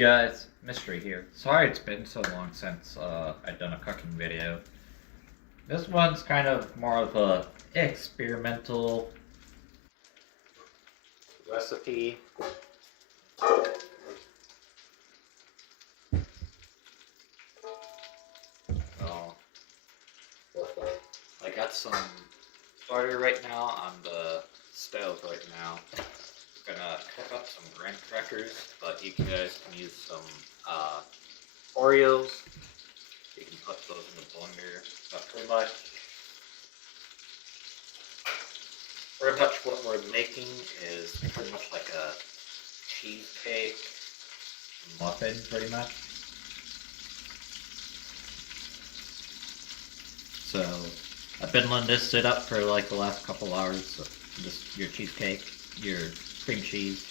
guys, Mystery here. Sorry it's been so long since I've done a cooking video. This one's kind of more of a experimental recipe. So, I got some butter right now on the stove right now. I'm gonna cook up some graham crackers, but you guys can use some Oreos. You can put those in the blender. But pretty much what we're making is pretty much like a cheesecake muffin, pretty much. So I've been letting this sit up for like the last couple hours. So your cheesecake, your cream cheese.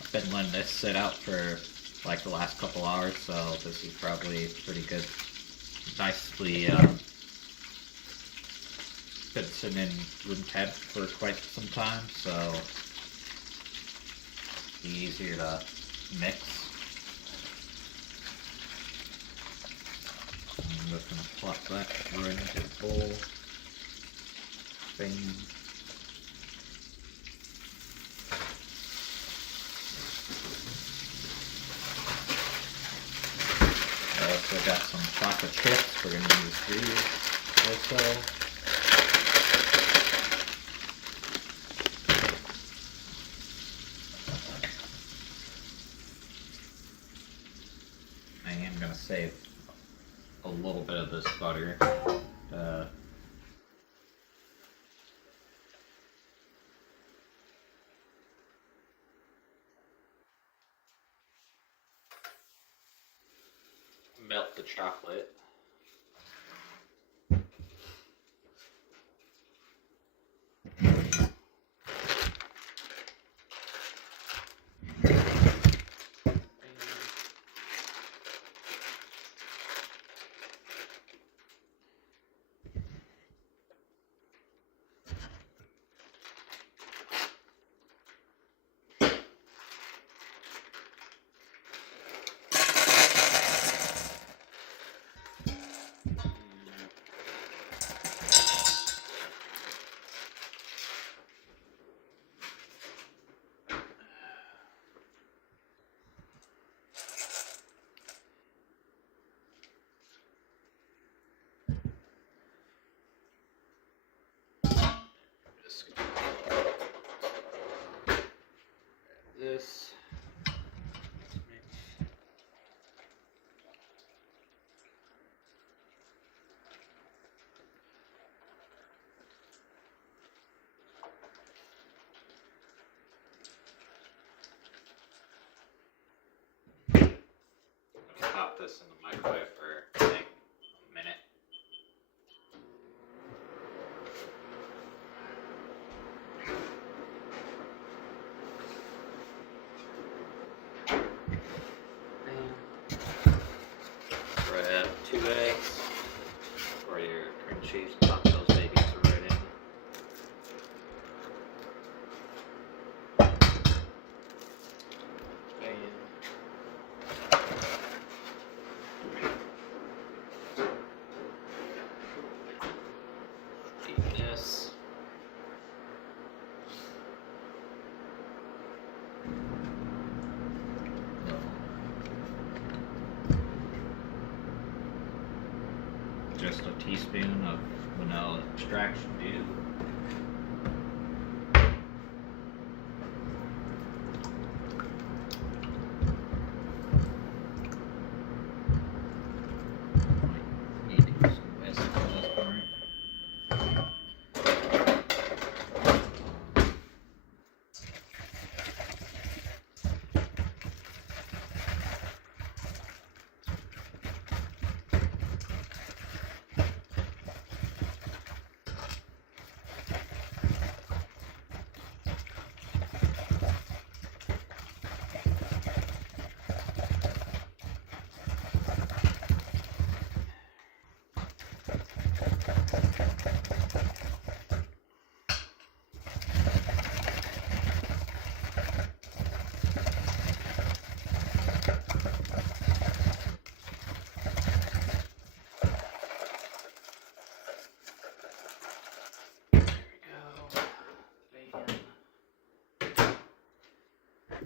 I've been letting this sit out for like the last couple hours, so this is probably pretty good. Nicely been sitting in room temp for quite some time, so be easier to mix. I'm just gonna plop that right into the bowl. Bing. I also got some chocolate chips. We're gonna use these also. I am gonna save a little bit of this butter. Melt the chocolate. This. Pop this in the microwave for like a minute. Grab 2 eggs for your cream cheese. Pop those babies right in. This. Just a teaspoon of vanilla extraction dew.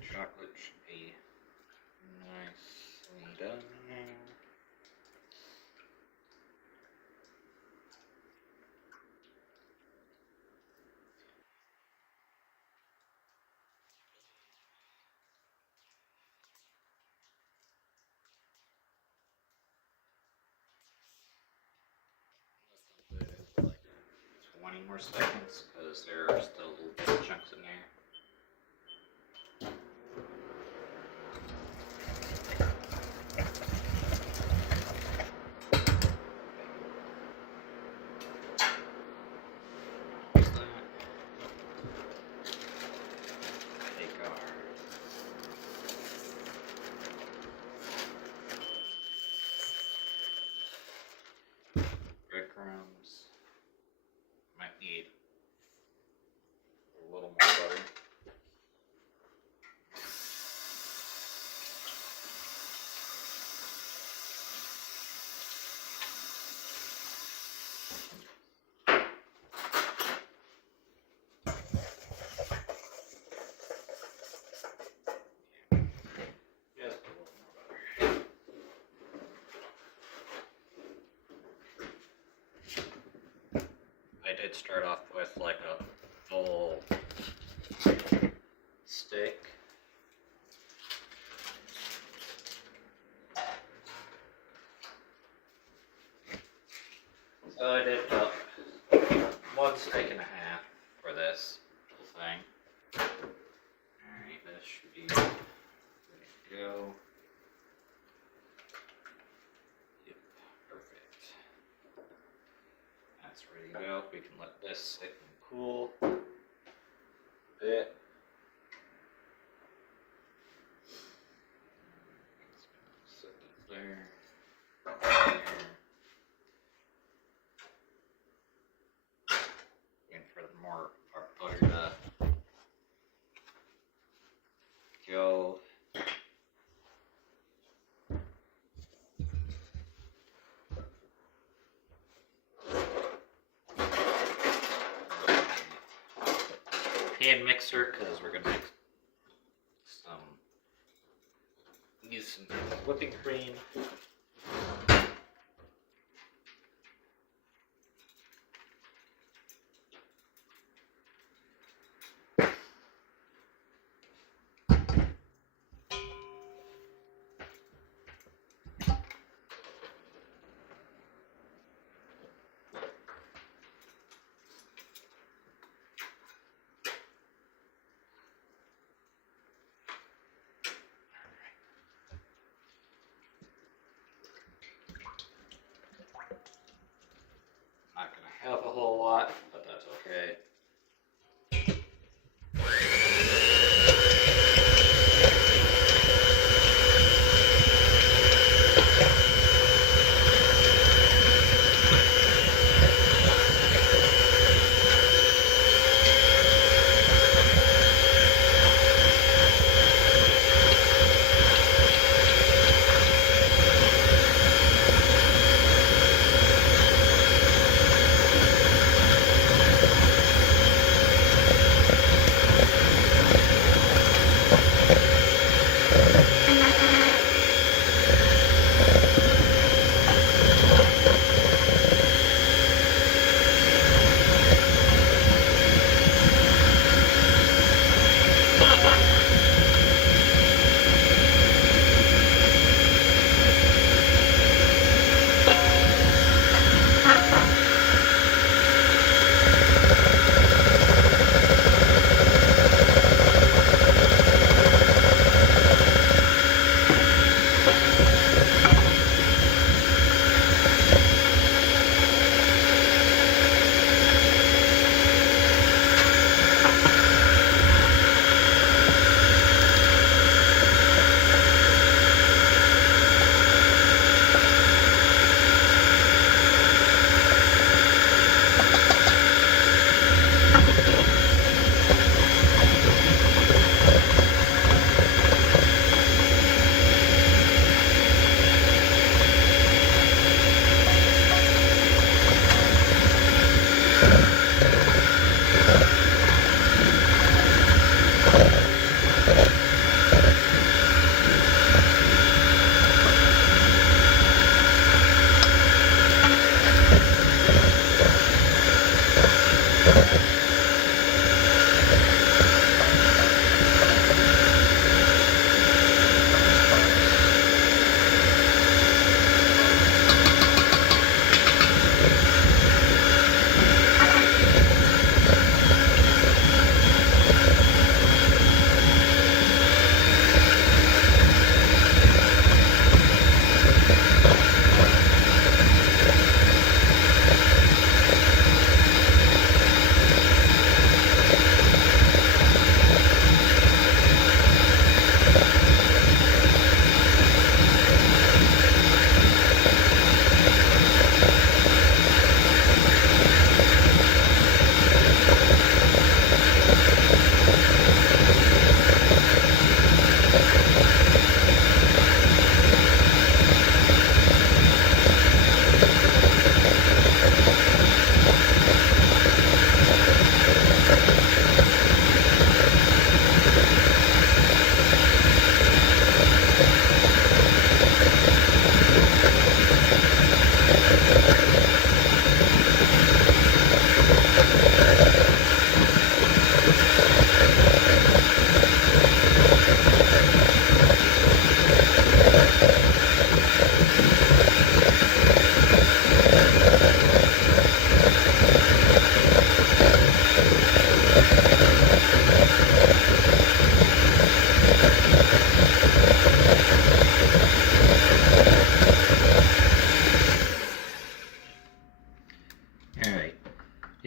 chocolate should be nicely done there. Like 20 more seconds because there are still little chunks in there. Breadcrumbs. Might need a little more butter. Just a little more butter. I did start off with like a full stick. So I did one stick and a half for this whole thing. Alright, this should be ready to go. Yep, perfect. That's ready to go. We can let this sit and cool a bit. Set that there. Waiting for the more butter to go. Hand mixer because we're gonna make use some whipping cream.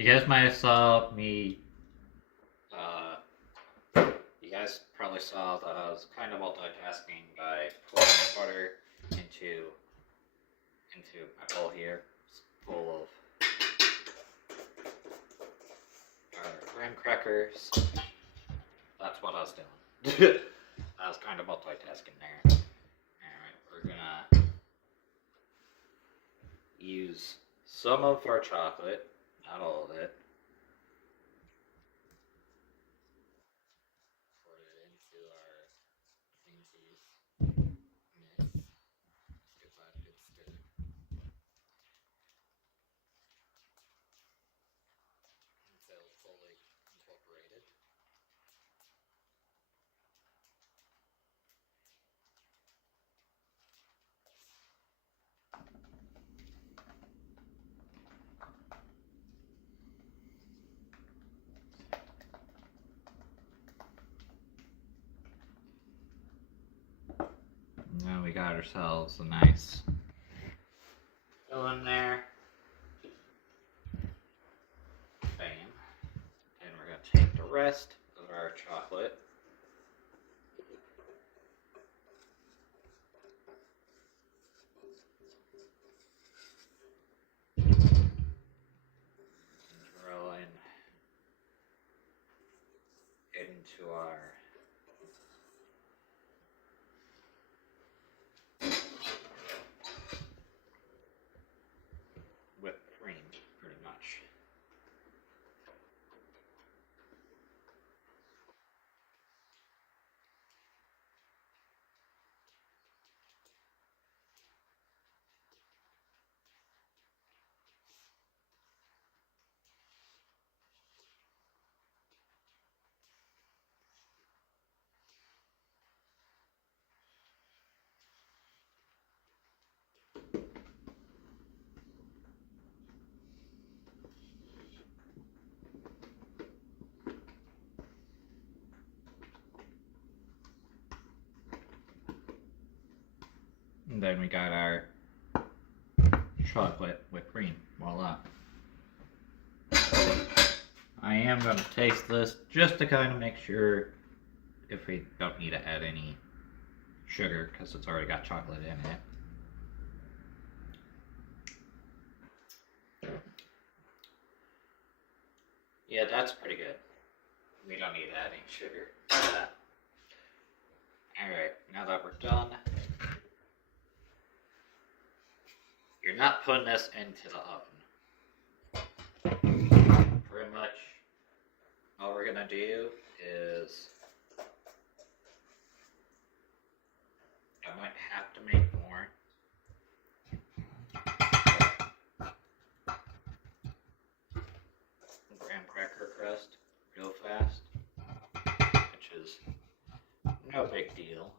You guys might have saw me. You guys probably saw that I was kind of multitasking by pouring butter into my bowl here. It's full of graham crackers. That's what I was doing. I was kind of multitasking there. Alright, we're gonna use some of our chocolate, not all of it. Pour it into our cream cheese mix. Let's give that a good stir until fully incorporated. Now we got ourselves a nice fill in there. Bam. And we're going to take the rest of our chocolate. And throw in into our whipped cream, pretty much. And then we got our chocolate whipped cream. Voila. I am going to taste this just to kind of make sure if we don't need to add any sugar because it's already got chocolate in it. Yeah, that's pretty good. We don't need to add any sugar to that. Alright, now that we're done, you're not putting this into the oven. Pretty much all we're gonna do is I might have to make more. Graham cracker crust real fast, which is no big deal.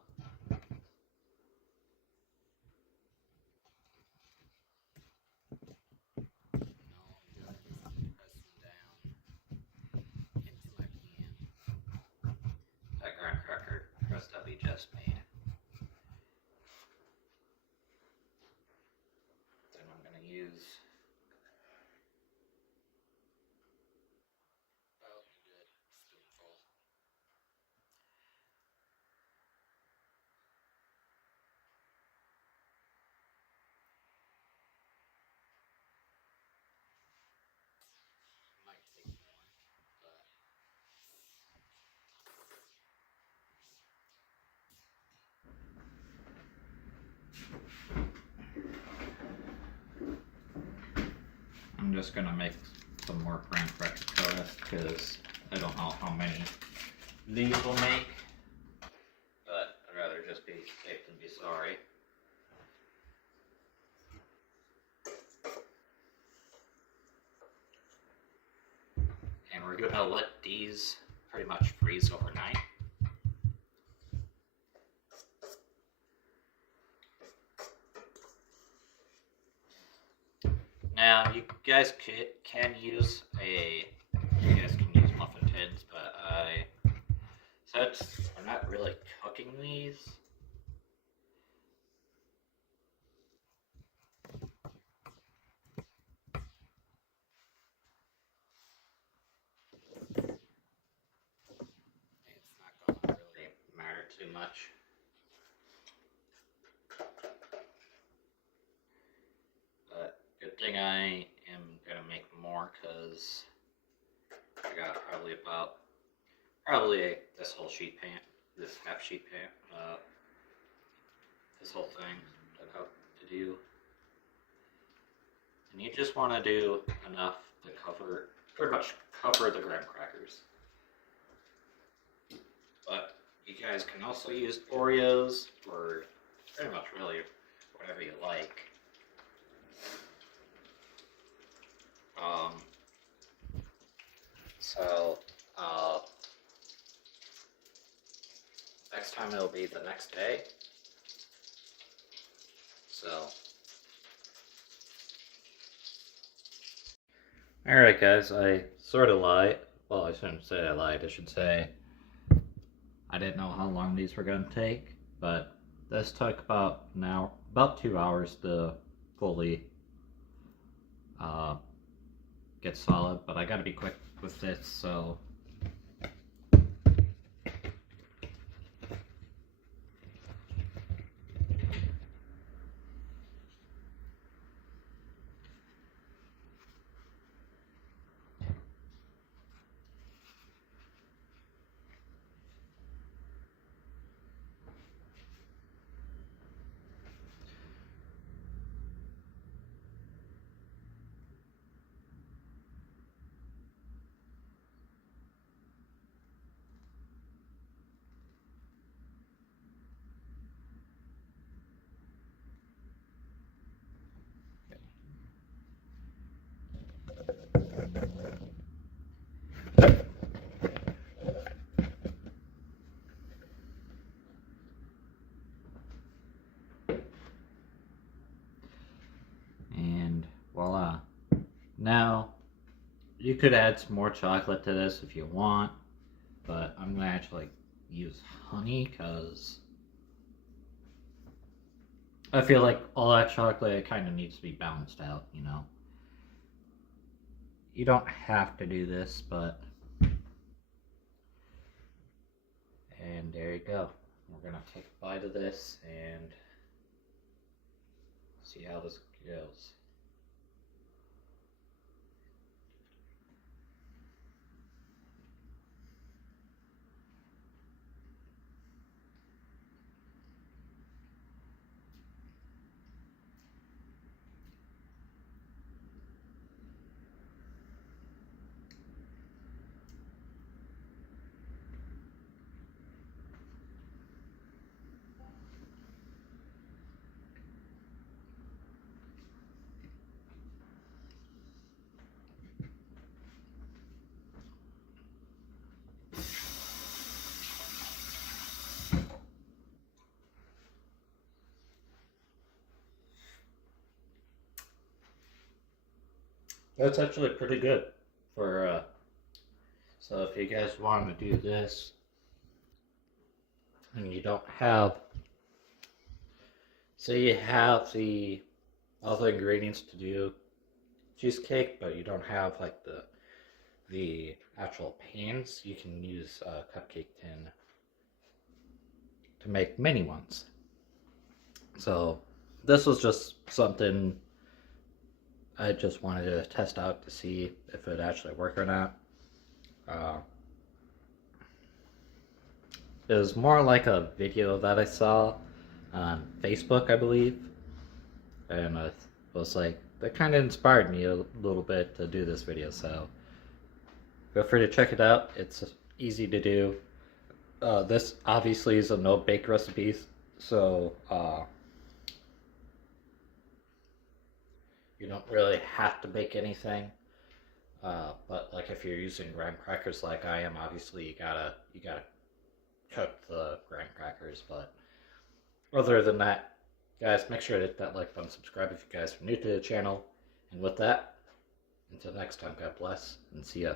That we just made. Then I'm going to use about a good spoonful. Might take more, but I'm just gonna make some more graham cracker crust because I don't know how many these will make, but I'd rather just be safe than be sorry. And we're gonna let these pretty much freeze overnight. Now you guys can use muffin tins, but since we're not really cooking these, too much. But good thing I am gonna make more, because I got probably this whole sheet pan, this half sheet pan, this whole thing that I have to do. And you just want to do enough to pretty much cover the graham crackers. But you guys can also use Oreos, or pretty much really whatever you like. So, next time it'll be the next day. So, alright guys, I sort of lied. Well, I shouldn't say I lied, I should say I didn't know how long these were going to take, but this took about 2 hours to fully get solid, but I gotta be quick with this, so and voila. Now, you could add some more chocolate to this if you want, but I'm gonna actually use honey because I feel like all that chocolate kind of needs to be balanced out, you know. You don't have to do this, but... And there you go. We're gonna take a bite of this and see how this goes. That's actually pretty good for, so if you guys want to do this and you don't have, say you have all the ingredients to do cheesecake, but you don't have like the actual pans, you can use a cupcake tin to make mini ones. So this was just something I just wanted to test out to see if it actually worked or not. It was more like a video that I saw on Facebook, I believe, and I was like, that kind of inspired me a little bit to do this video, so feel free to check it out. It's easy to do. This obviously is a no-bake recipe, so you don't really have to bake anything. But like if you're using graham crackers like I am, obviously you gotta cook the graham crackers. But other than that, guys, make sure to hit that like button, subscribe if you guys are new to the channel. And with that, until next time, God bless, and see ya.